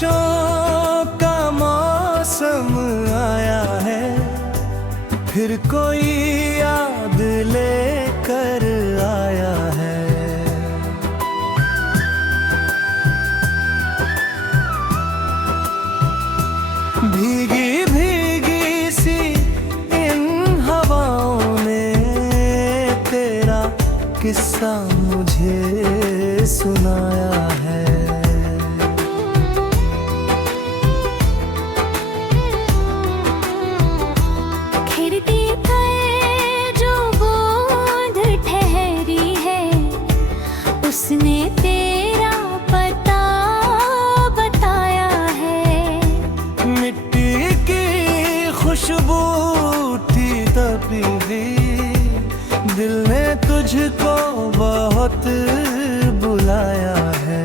बारिशों का मौसम आया है, फिर कोई याद लेकर आया है। भीगी भीगी सी इन हवाओं ने तेरा किस्सा मुझे सुनाया है। खिड़की पर जो बूंद ठहरी है, उसने तेरा पता बताया है। मिट्टी की खुशबू थी तपी हुई, दिल ने तुझको बहुत बुलाया है।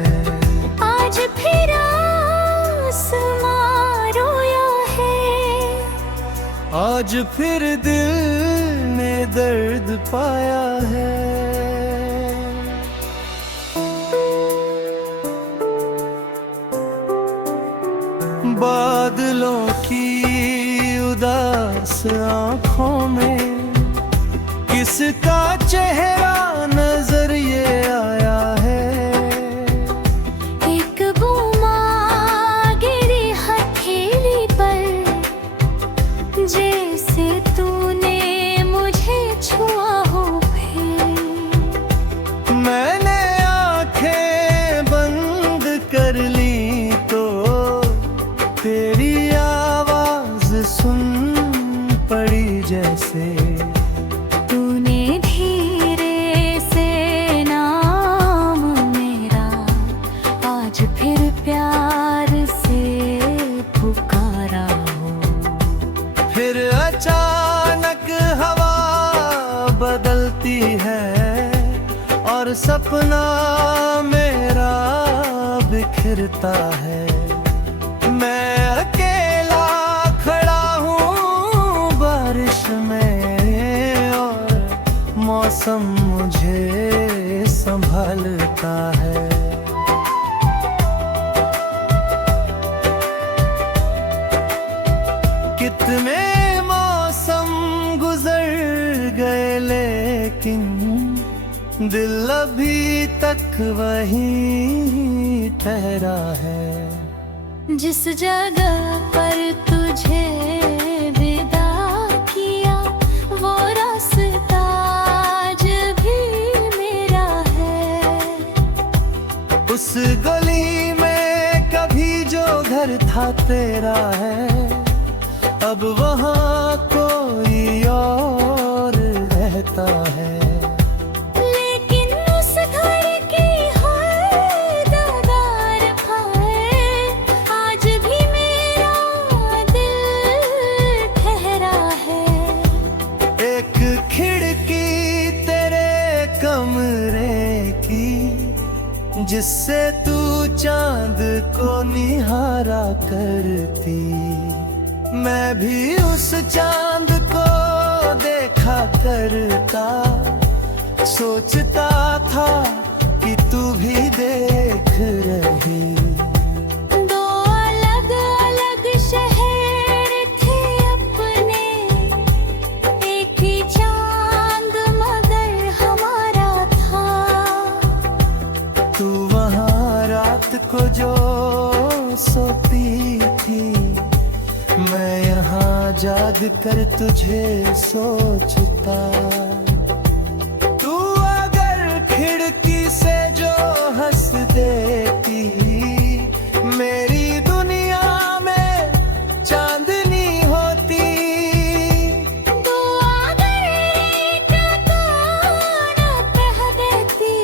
आज फिर आसमां रोया है, आज फिर दिल ने दर्द पाया है। बादलों की उदास आँखों में किसका चेहरा नजर ये आया है। एक बूमा गिरी हथेली पर, जैसे तूने मुझे छुआ हो। फिर मैंने आंखें बंद कर ली तो तेरी आवाज सुन पड़ी जैसे। तूने धीरे से नाम मेरा आज फिर प्यार से पुकारा हो। फिर अचानक हवा बदलती है और सपना मेरा बिखरता है। मैं अकेला खड़ा हूँ बारिश में और मौसम मुझे संभालता है। कितने मौसम गुजर गए लेकिन दिल अभी तक वहीं ठहरा है। जिस जगह पर तुझे विदा किया, वो रास्ता आज भी मेरा है। उस गली में कभी जो घर था तेरा है, अब वहाँ कोई और रहता है। लेकिन उस घर की हर दीवार पर आज भी मेरा दिल ठहरा है। एक खिड़की तेरे कमरे की, जिससे तू चांद को निहारा करती। मैं भी उस चांद को देखा करता, सोचता था कि तू भी देख रही। दो अलग अलग शहर थे अपने, एक ही चांद मगर हमारा था। तू वहाँ रात को जो सोती थी, मैं यहाँ जाग कर तुझे सोचता। तू अगर खिड़की से जो हंस देती, मेरी दुनिया में चांदनी होती। तू अगर एक गाना कह देती,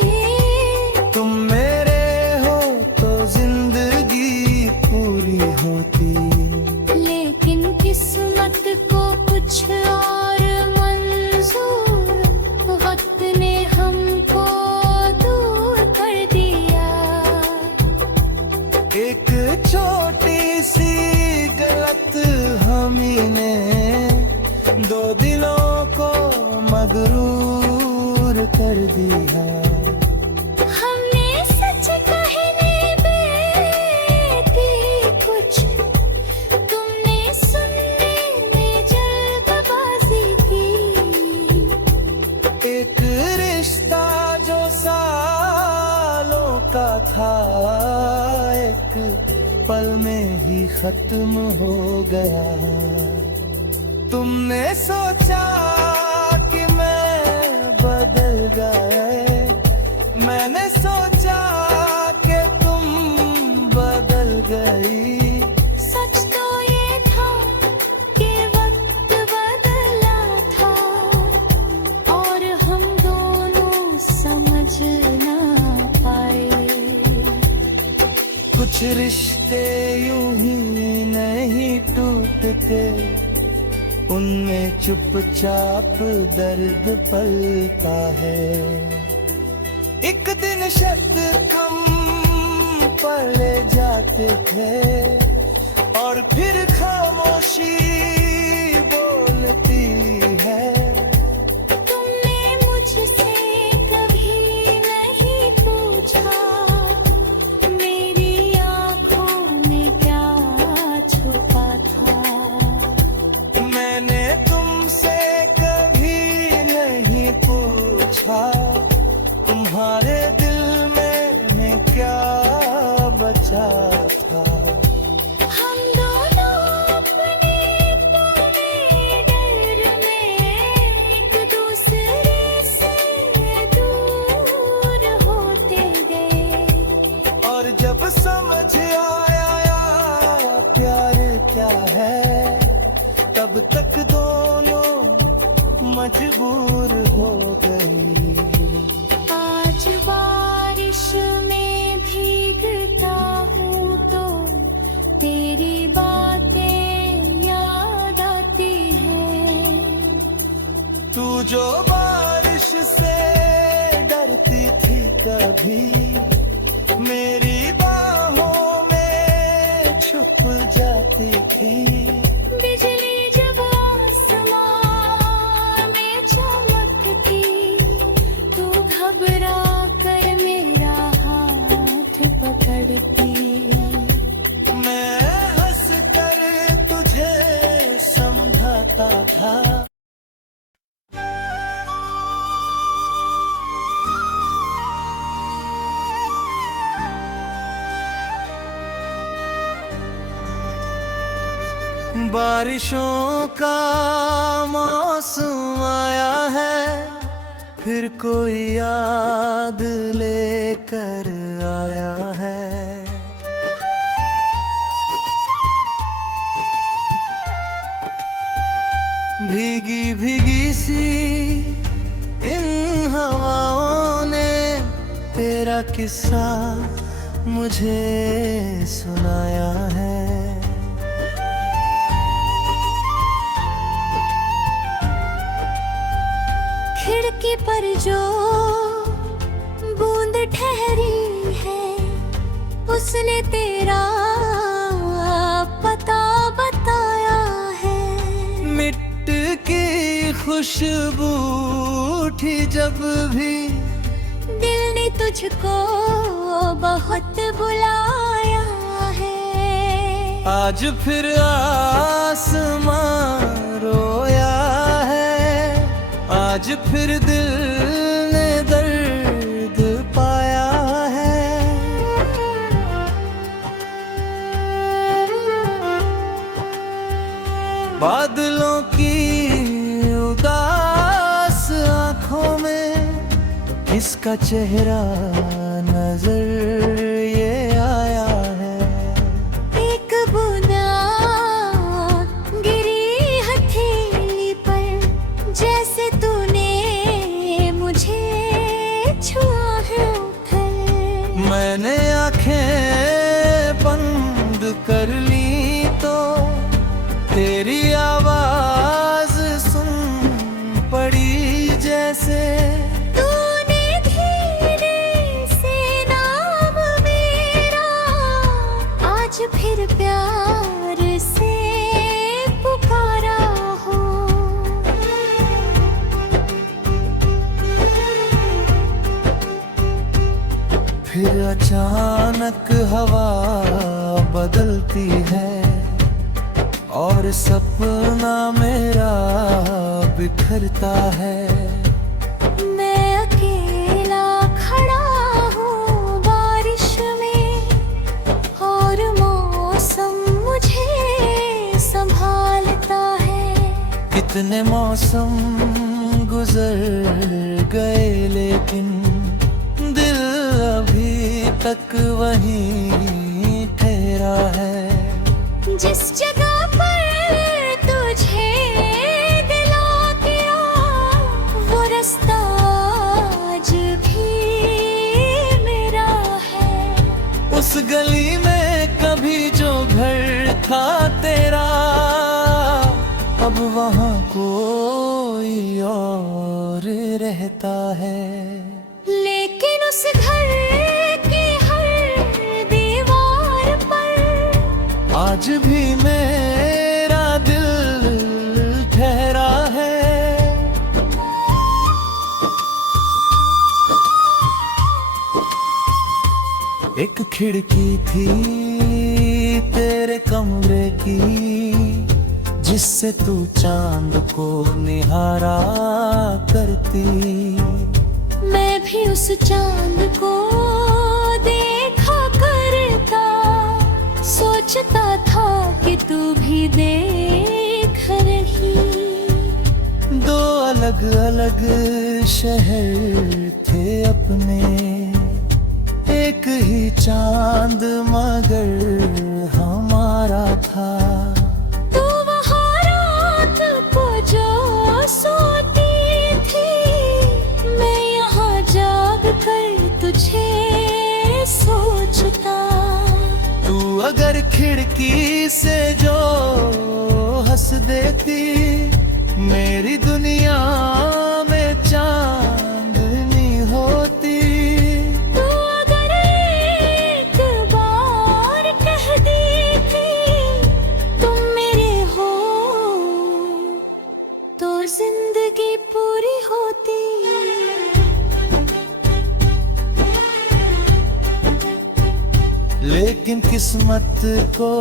तुम मेरे हो तो जिंदगी पूरी होती। लेकिन किस्मत को कुछ और मंजूर, वक्त ने हमको दूर कर दिया। एक छोटी सी गलत हमी ने दो दिलों को मगरूर कर दिया। हमने सच कहने बेटी कुछ तुमने सुनने में जल्दबाजी की। एक रिश्ता जो सालों का था, एक पल में ही खत्म हो गया। तुमने सोचा कि मैं बदल गए, मैंने सोचा कि तुम बदल गई। सच तो ये था कि वक्त बदला था और हम दोनों समझ ना पाए। कुछ रिश्ते यूं ही नहीं टूटते, उनमें चुपचाप दर्द पलता है। एक दिन शब्द कम पड़े जाते थे और फिर खामोशी बोलती है। तुमने मुझसे कभी नहीं पूछा मेरी आँखों में क्या छुपा था। मैंने तुमसे कभी नहीं पूछा तुम्हारे दिल में क्या बचा था। हम दोनों अपने पुराने डर में एक दूसरे से दूर होते गए। और जब समझ आया प्यार क्या है, तब तक दोनों मजबूर हो गई। आज बारिश में भीगता हूँ तो तेरी बातें याद आती हैं। तू जो बारिश से डरती थी कभी, मेरी बाहों में छुप जाती थी। बिजली जब आसमां में चमकती, तू घबरा कर मेरा हाथ पकड़ती। मैं हंस कर तुझे समझाता था। बारिशों का मौसम आया है, फिर कोई याद लेकर आया है। भीगी भीगी सी इन हवाओं ने तेरा किस्सा मुझे सुनाया है। खिड़की पर जो बूंद ठहरी है, उसने तेरा पता बताया है। मिट्ट की खुशबू उठी जब भी, दिल ने तुझको बहुत बुलाया है। आज फिर आसमां रोया है, आज फिर दिल ने दर्द पाया है। बादलों की उदास आंखों में इसका चेहरा नजर ये आया है। एक बूंदा गिरी हथेली पर, जैसे तूने मुझे छुआ है फिर। मैंने आंखें बंद कर ली तो तेरी आवाज सुन पड़ी जैसे। तूने धीरे से नाम मेरा आज फिर प्यार से पुकारा हो। फिर अचानक हवा बदल बदलती है और सपना मेरा बिखरता है। मैं अकेला खड़ा हूँ बारिश में और मौसम मुझे संभालता है। कितने मौसम गुजर गए लेकिन दिल अभी तक वहीं ठहरा है। जिस जगह पर तुझे दिला गया वो रास्ता आज भी मेरा है। उस गली में कभी जो घर था तेरा अब वहाँ कोई और रहता है। लेकिन उस घर की हर दीवार पर आज भी मेरा दिल ठहरा है। एक खिड़की थी तेरे कमरे की जिससे तू चांद को निहारा करती। मैं भी उस चांद को देखा करता, सोचता था कि तू भी देख रही। दो अलग अलग शहर थे अपने, एक ही चांद मगर हमारा था। तू वहाँ रात को जो सोती थी, मैं यहाँ जाग कर तुझे सोचता। तू अगर खिड़की से जो हंस देती, मेरी दुनिया में चांदनी होती। तू अगर एक बार कह देती तुम मेरे हो, तो जिंदगी पूरी होती। लेकिन किस्मत को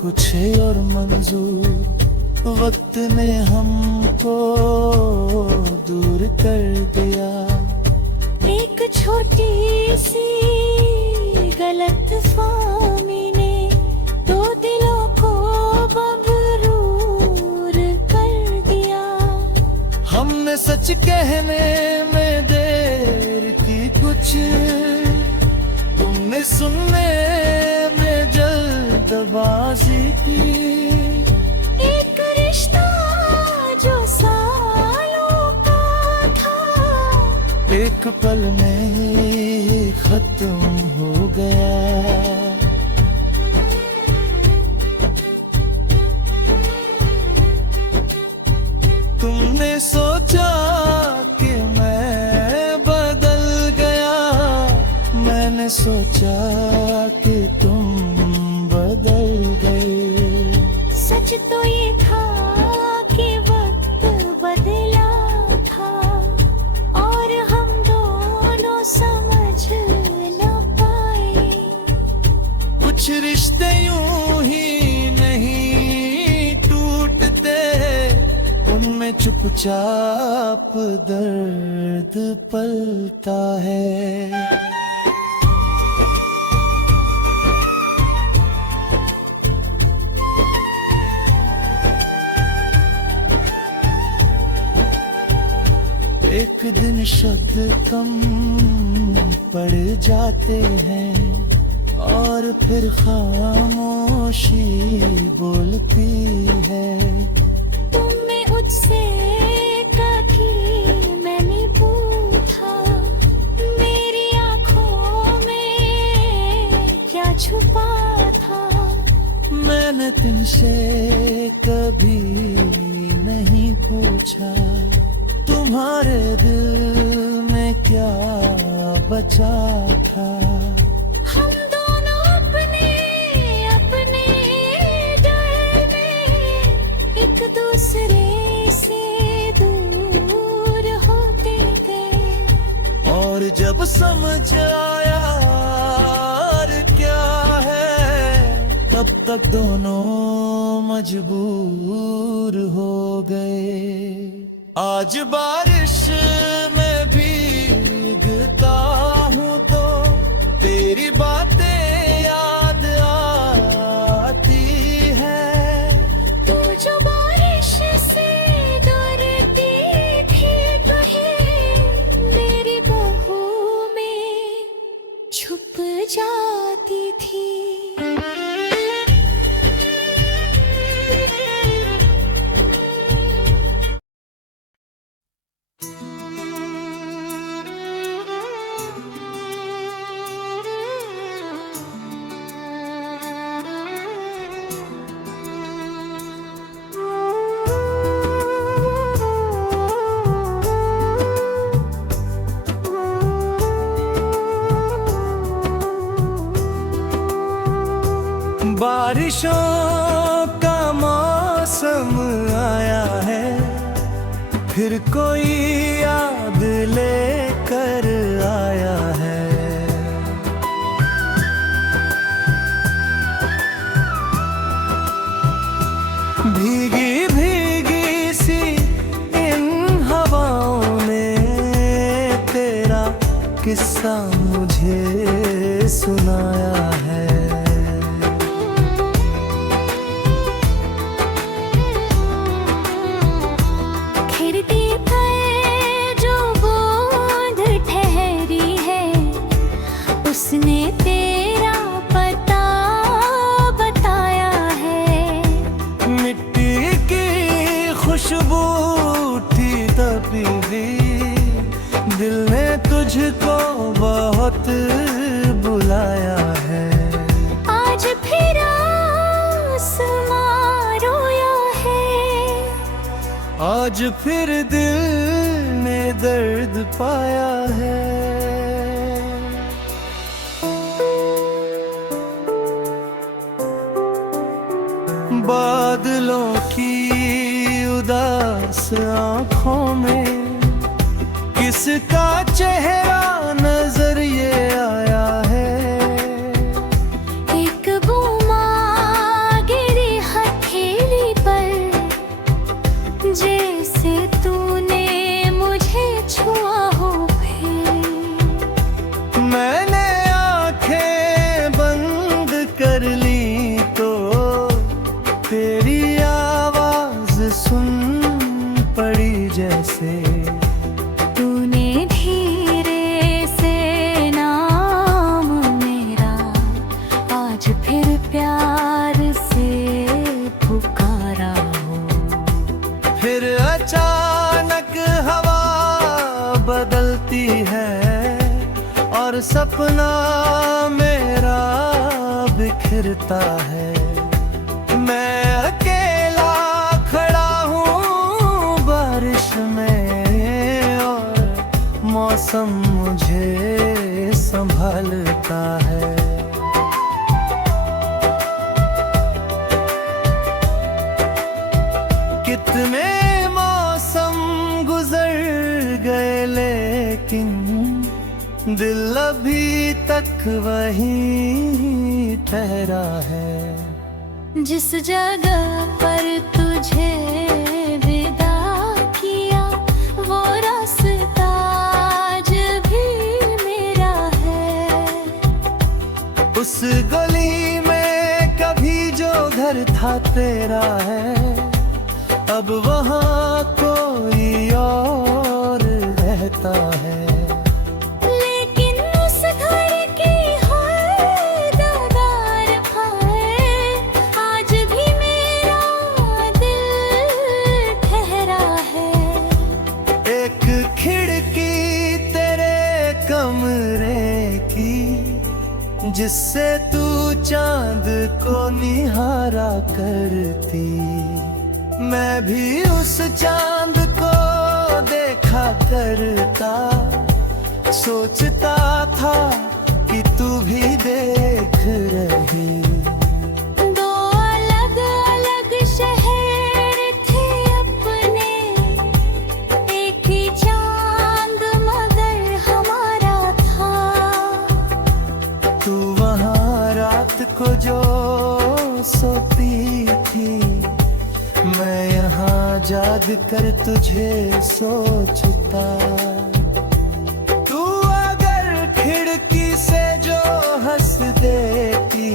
कुछ और मंजूर, वक्त ने हमको दूर कर दिया। एक छोटी सी गलतफहमी ने दो दिलों को मगरूर कर दिया। हमने सच कहने में देर की कुछ, तुमने सुनने में जल्दबाजी की। एक रिश्ता जो सालों का था, एक पल में ही खत्म हो गया। तुमने सोचा कि मैं बदल गया, मैंने सोचा कि तुम बदल गए। सच तो ये था कि वक्त बदला था और हम दोनों समझ न पाए। कुछ रिश्ते यूं ही नहीं टूटते, उनमें चुपचाप दर्द पलता है। एक दिन शब्द कम पड़ जाते हैं और फिर खामोशी बोलती है। तुमने मुझसे कहा कि मैंने पूछा, मेरी आंखों में क्या छुपा था। मैंने तुमसे कभी नहीं पूछा, तुम्हारे दिल में क्या बचा था। हम दोनों अपने अपने डर में एक दूसरे से दूर होते गए। और जब समझ आया यार क्या है, तक दोनों मजबूर हो गए। आज बारिश में भीगता हूँ तो तेरी बातें याद आती है। तू जो बारिश से डरती थी कहीं मेरी बाहों में छुप जाती थी। बारिशों का मौसम आया है, फिर कोई याद लेकर आया है। भीगी भीगी सी इन हवाओं ने तेरा किस्सा मुझे सुनाया है। उसने तेरा पता बताया है। मिट्टी की खुशबू थी तपी हुई, दिल ने तुझको बहुत बुलाया है। आज फिर आसमां रोया है, आज फिर दिल ने दर्द पाया है। बादलों की उदास आँखों में किसका चेहरा नजर ये आया है। एक बूमा गिरी हथेली पर, जैसे तूने मुझे छुआ हो। फिर मैंने आंखें बंद कर ली तो तेरी आवाज सुन पड़ी जैसे। तूने धीरे से नाम मेरा आज फिर प्यार से पुकारा हो। फिर अचानक हवा बदलती है और सपना मेरा बिखरता है। मैं अकेला खड़ा हूँ बारिश में और मौसम मुझे संभालता है। कितने मौसम गुजर गए लेकिन दिल अभी तक वहीं ठहरा है। जिस जगह पर तुझे विदा किया वो रास्ता आज भी मेरा है। उस गली में कभी जो घर था तेरा है, अब वहाँ कोई और रहता है। लेकिन उस घर की हर दीवार पर आज भी मेरा दिल ठहरा है। एक खिड़की तेरे कमरे की जिससे तू चांद को निहारा करती, मैं भी उस चांद को देखा करता। सोचता था कि तू भी देख रही। दो अलग अलग शहर थे अपने, एक ही चांद मगर हमारा था। तू वहाँ रात को जो सोती थी, मैं यहाँ जाग कर तुझे सोचता। तू अगर खिड़की से जो हंस देती,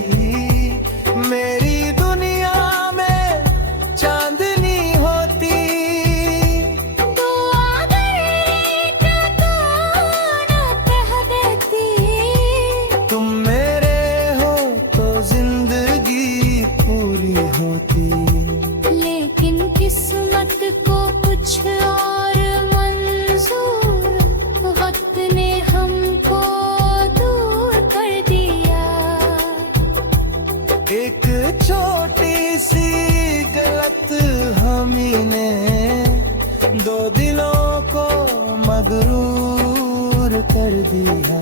मेरी दुनिया में चांदनी होती। दुआ अगर कह देती, तुम मेरे हो तो जिंदगी पूरी होती। लेकिन किस्मत को कुछ और मंजूर, वक्त ने हमको दूर कर दिया। एक छोटी सी गलत हमी ने दो दिलों को मगरूर कर दिया।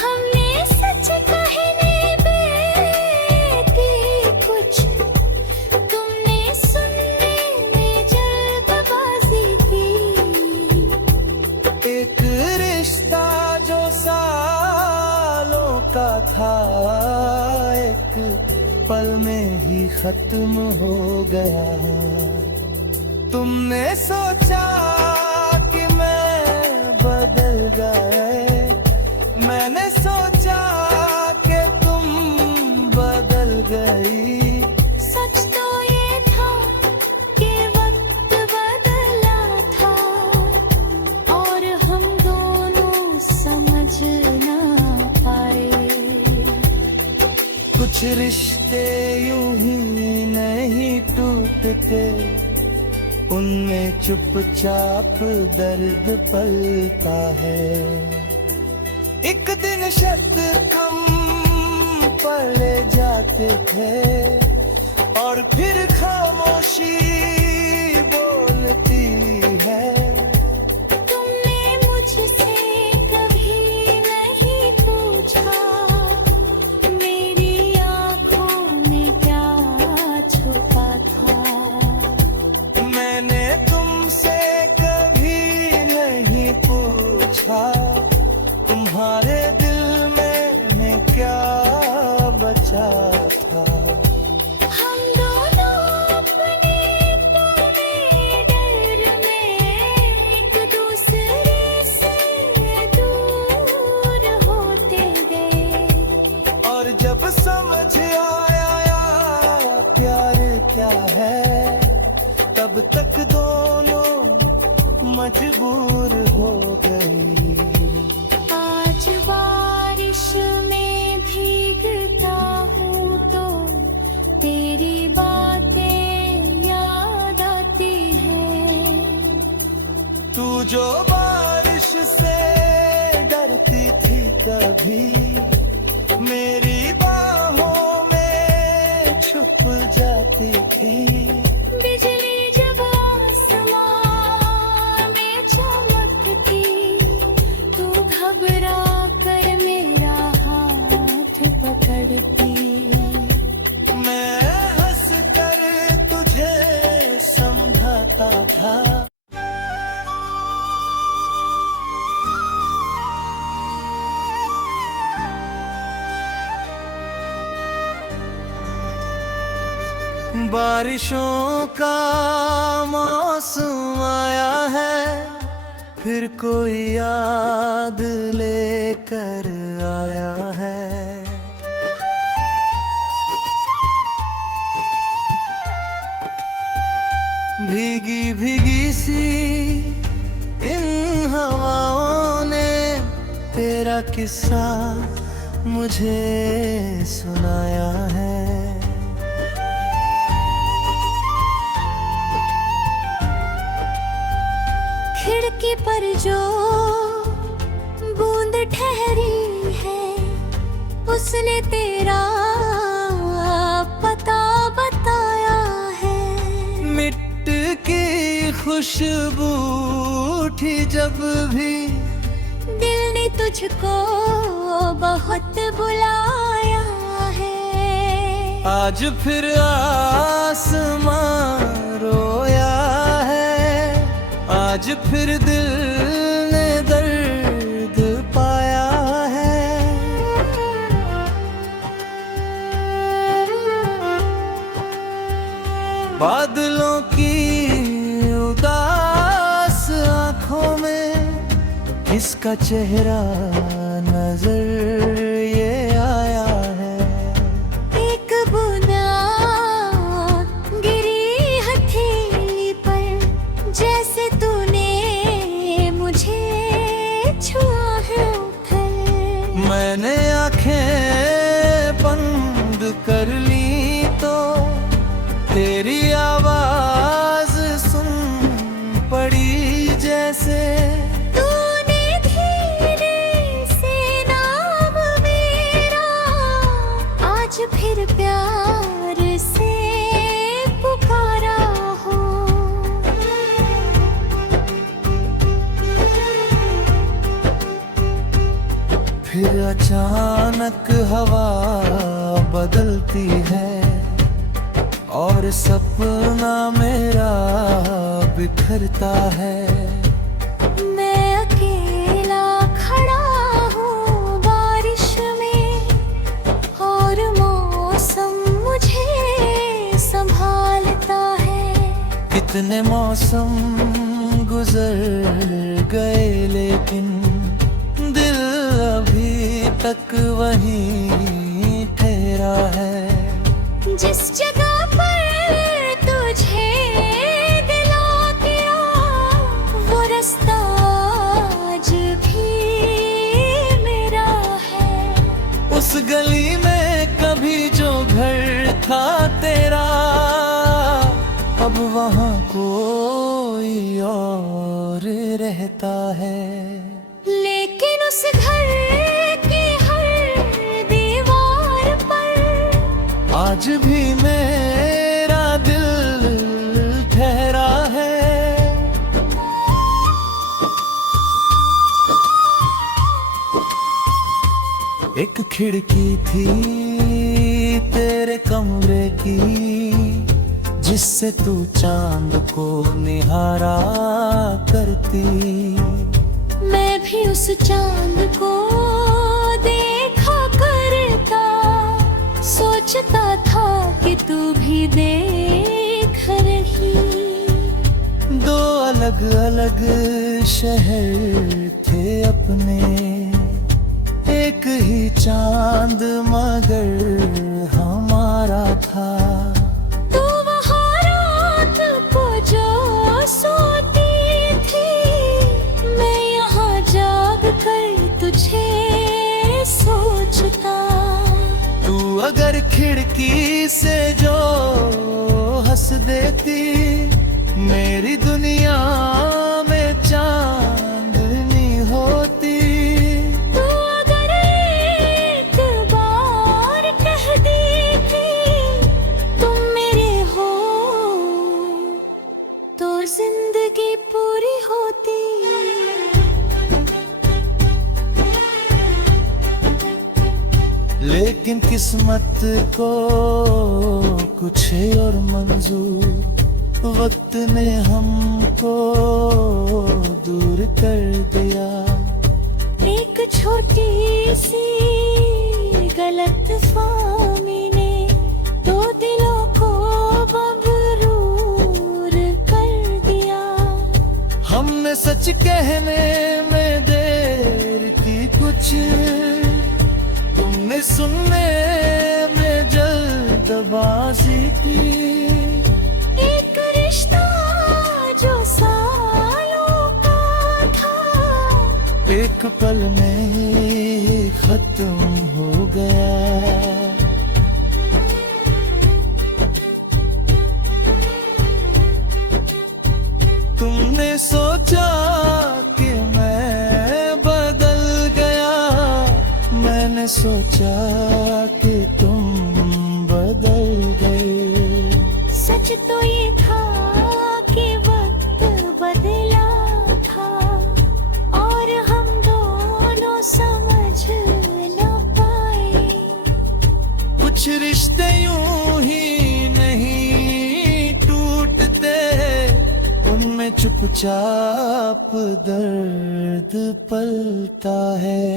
हमने सच कहने बेटी कुछ, तुमने सुनने में जल्दबाजी की। एक रिश्ता जो सालों का था, एक पल में ही खत्म हो गया। तुमने सोचा कि मैं बदल गए, मैंने सोचा कि तुम बदल गई। सच तो ये था कि वक्त बदला था, और हम दोनों समझ ना पाए। कुछ रिश्ते यूं ही नहीं टूटते, उनमें चुपचाप दर्द पलता है। एक दिन शब्द कम पड़े जाते थे, और फिर खामोशी बोलती है। तुमने मुझसे कभी नहीं पूछा, मेरी आँखों में क्या छुपा था। मैंने तुमसे कभी नहीं पूछा, तुम्हारे दिल में क्या बचा था। हम दोनों अपने पुराने डर में एक दूसरे से दूर होते गए। और जब समझ आया प्यार क्या है, तब तक दोनों मजबूर हो गई। आज बारिश में भीगता हूँ तो तेरी बातें याद आती हैं। तू जो बारिश से डरती थी कभी, मेरी बाहों में छुप जाती थी। बिजली जब आसमां में चमकती, तू घबरा कर मेरा हाथ पकड़ती। मैं हंस कर तुझे समझाता था। बारिशों का मौसम आया है, फिर कोई याद लेकर आया है। भीगी भीगी सी इन हवाओं ने तेरा किस्सा मुझे सुनाया है। खिड़की पर जो बूंद ठहरी है, उसने तेरा पता बताया है। मिट्ट की खुशबू उठी जब भी, दिल ने तुझको बहुत बुलाया है। आज फिर आसमां रोया है, आज फिर दिल ने दर्द पाया है। बादलों की उदास आंखों में किसका चेहरा नजर ये आया है। एक बुना गिरी हथेली पर जैसे तूने मुझे छुआ है फिर। मैंने आंखें बंद कर ली तो तेरी आवाज सुन पड़ी जैसे। तूने धीरे से नाम मेरा आज फिर प्यार से पुकारा हो। फिर अचानक हवा बदलती है और सपना मेरा बिखरता है। मैं अकेला खड़ा हूँ बारिश में और मौसम मुझे संभालता है। कितने मौसम गुजर गए लेकिन दिल अभी तक वहीं ठहरा है। जिस जगह पर तुझे दिला दिया वो रास्ता आज भी मेरा है। उस गली में कभी जो घर था तेरा अब वहाँ कोई और रहता है। लेकिन उस घर की हर दीवार पर आज भी मेरा दिल ठहरा है। एक खिड़की थी तेरे कमरे की जिससे तू चांद को निहारा करती। मैं भी उस चांद को देखा करता, सोचता था कि तू भी देख रही। दो अलग अलग शहर थे अपने, एक ही चांद मगर हमारा था। तू वहाँ रात को जो सोती थी, मैं यहाँ जाग कर तुझे सोचता। तू अगर खिड़की से जो हंस देती, मेरी दुनिया में चांदनी होती। तू अगर एक बार कह देती तुम मेरे हो, तो जिंदगी पूरी होती। लेकिन किस्मत को कुछ और मंजूर, वक्त ने हमको दूर कर दिया। एक छोटी सी गलतफहमी ने दो दिलों को मबरूर कर दिया। हमने सच कहने में देर की कुछ, तुमने सुनने में जल्दबाजी की। एक रिश्ता जो सालों का था, एक पल में खत्म हो गया। तुमने सोचा कि मैं बदल गया, मैंने सोचा कि तुम बदल गए। सच तो ये था कि वक्त बदला था और हम दोनों समझ न पाए। कुछ रिश्ते यूं ही नहीं टूटते, उनमें चुपचाप दर्द पलता है।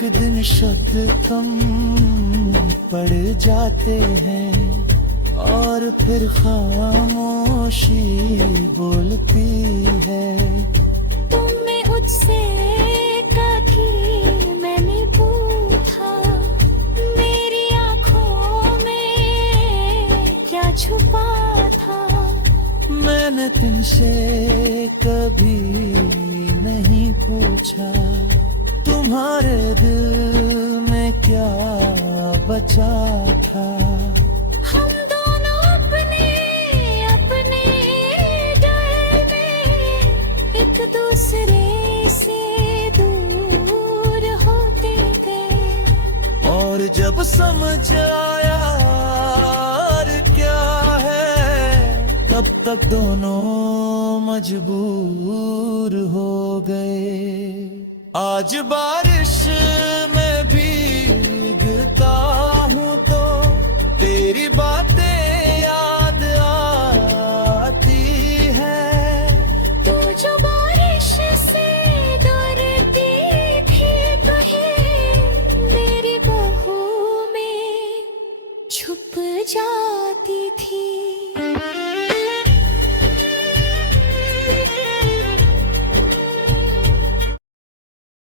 एक दिन शब्द कम पड़ जाते हैं और फिर खामोशी बोलती है। तुमने मुझसे कहा कि मैंने पूछा, मेरी आंखों में क्या छुपा था। मैंने तुमसे कभी नहीं पूछा तुम्हारे दिल में क्या बचा था। हम दोनों अपने अपने डर में एक दूसरे से दूर होते गए। और जब समझ आया यार क्या है, तब तक दोनों मजबूर हो गए। आज बारिश में